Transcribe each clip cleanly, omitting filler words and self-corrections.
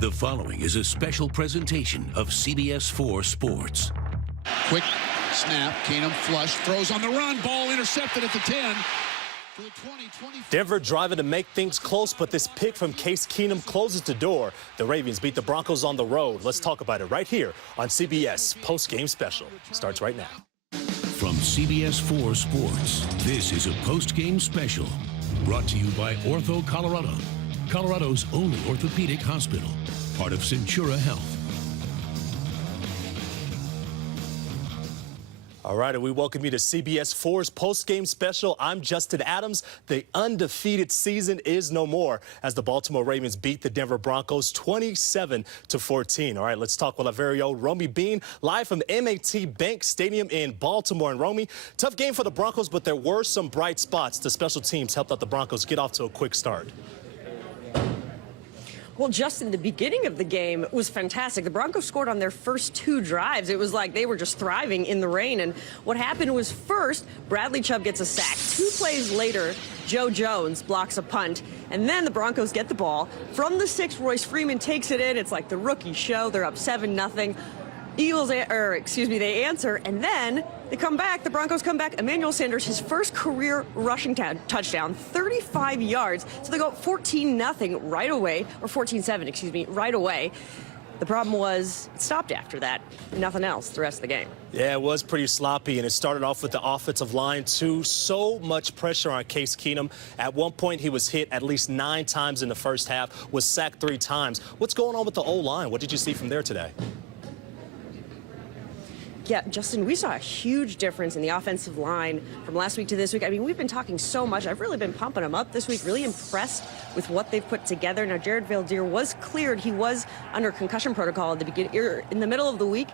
The following is a special presentation of CBS4 Sports. Quick snap, Keenum flush, throws on the run, ball intercepted at the 10. For the 20, Denver driving to make things close, but this pick from Case Keenum closes the door. The Ravens beat the Broncos on the road. Let's talk about it right here on CBS Postgame Special. Starts right now. From CBS4 Sports, this is a Postgame Special. Brought to you by Ortho Colorado, Colorado's only orthopedic hospital, part of Centura Health. All right, and we welcome you to CBS4's Postgame Special. I'm Justin Adams. The undefeated season is no more as the Baltimore Ravens beat the Denver Broncos 27-14. All right, let's talk with our very own Romy Bean, live from M&T Bank Stadium in Baltimore. And Romy, tough game for the Broncos, but there were some bright spots. The special teams helped out the Broncos get off to a quick start. Well, Justin, the beginning of the game was fantastic. The Broncos scored on their first two drives. It was like they were just thriving in the rain. And what happened was first, Bradley Chubb gets a sack. 2 plays later, Joe Jones blocks a punt. And then the Broncos get the ball. From the 6, Royce Freeman takes it in. It's like the rookie show. They're up 7-0. They answer, and then they come back. The Broncos come back. Emmanuel Sanders, his first career rushing touchdown, 35 yards. So they go 14-0 right away, or 14-7, right away. The problem was it stopped after that. Nothing else the rest of the game. Yeah, it was pretty sloppy, and it started off with the offensive line, too. So much pressure on Case Keenum. At one point, he was hit at least 9 times in the first half, was sacked 3 times. What's going on with the O-line? What did you see from there today? Yeah, Justin, we saw a huge difference in the offensive line from last week to this week. I mean, we've been talking so much. I've really been pumping them up this week, really impressed with what they've put together. Now, Jared Veldheer was cleared. He was under concussion protocol at the beginning, in the middle of the week.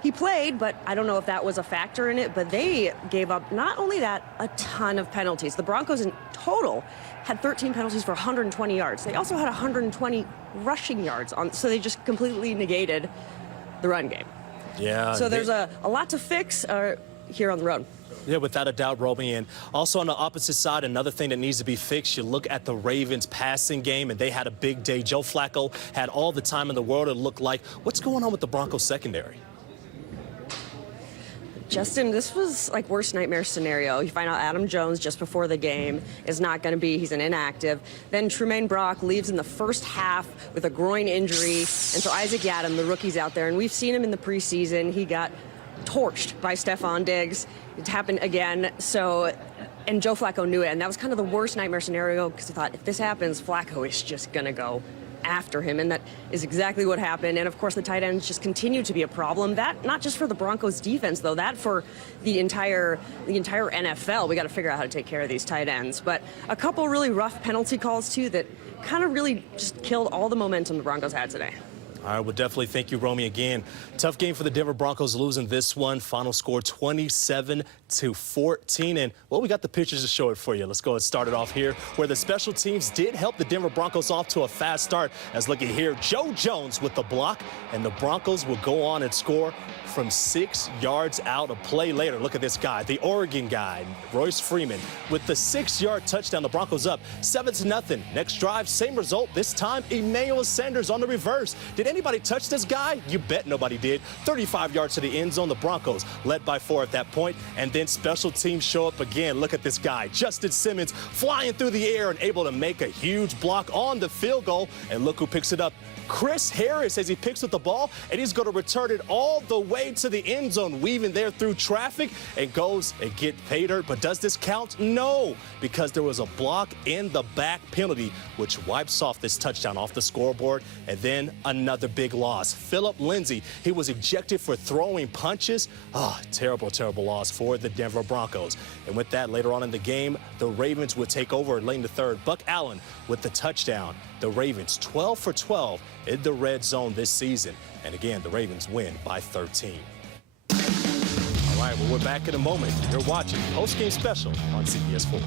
He played, but I don't know if that was a factor in it. But they gave up, not only that, a ton of penalties. The Broncos in total had 13 penalties for 120 yards. They also had 120 rushing yards on, so they just completely negated the run game. Yeah. So there's a lot to fix here on the road. Yeah, without a doubt, Romy. And also on the opposite side, another thing that needs to be fixed, you look at the Ravens passing game, and they had a big day. Joe Flacco had all the time in the world, it looked like. What's going on with the Broncos secondary? Justin, this was like worst nightmare scenario. You find out Adam Jones just before the game is not going to be. He's an inactive. Then Trumaine Brock leaves in the first half with a groin injury. And so Isaac Yiadom, the rookie's out there. And we've seen him in the preseason. He got torched by Stephon Diggs. It happened again. And Joe Flacco knew it. And that was kind of the worst nightmare scenario because I thought if this happens, Flacco is just going to go after him, and that is exactly what happened. And of course the tight ends just continue to be a problem. That not just for the Broncos defense though, that for the entire NFL. We got to figure out how to take care of these tight ends. But a couple really rough penalty calls too that kind of really just killed all the momentum the Broncos had today. All right, well, definitely thank you, Romy, again. Tough game for the Denver Broncos, losing this one. Final score 27-14. And, well, we got the pictures to show it for you. Let's go and start it off here, where the special teams did help the Denver Broncos off to a fast start. As look at here, Joe Jones with the block, and the Broncos will go on and score from 6 yards out. A play later, look at this guy, the Oregon guy, Royce Freeman, with the 6-yard touchdown. The Broncos up 7-0. Next drive, same result. This time, Emmanuel Sanders on the reverse. Did anybody touch this guy? You bet nobody did. 35 yards to the end zone. The Broncos led by 4 at that point. And then special teams show up again. Look at this guy, Justin Simmons, flying through the air and able to make a huge block on the field goal. And look who picks it up. Chris Harris, as he picks up the ball, and he's going to return it all the way to the end zone, weaving there through traffic, and goes and get pay dirt. But does this count? No, because there was a block in the back penalty, which wipes off this touchdown off the scoreboard. And then another big loss. Philip Lindsay, he was ejected for throwing punches. Terrible, terrible loss for the Denver Broncos. And with that, later on in the game, the Ravens would take over late in the third. Buck Allen with the touchdown. The Ravens 12 for 12 in the red zone this season. And again, the Ravens win by 13. All right, well, we're back in a moment. You're watching Postgame Special on CBS4.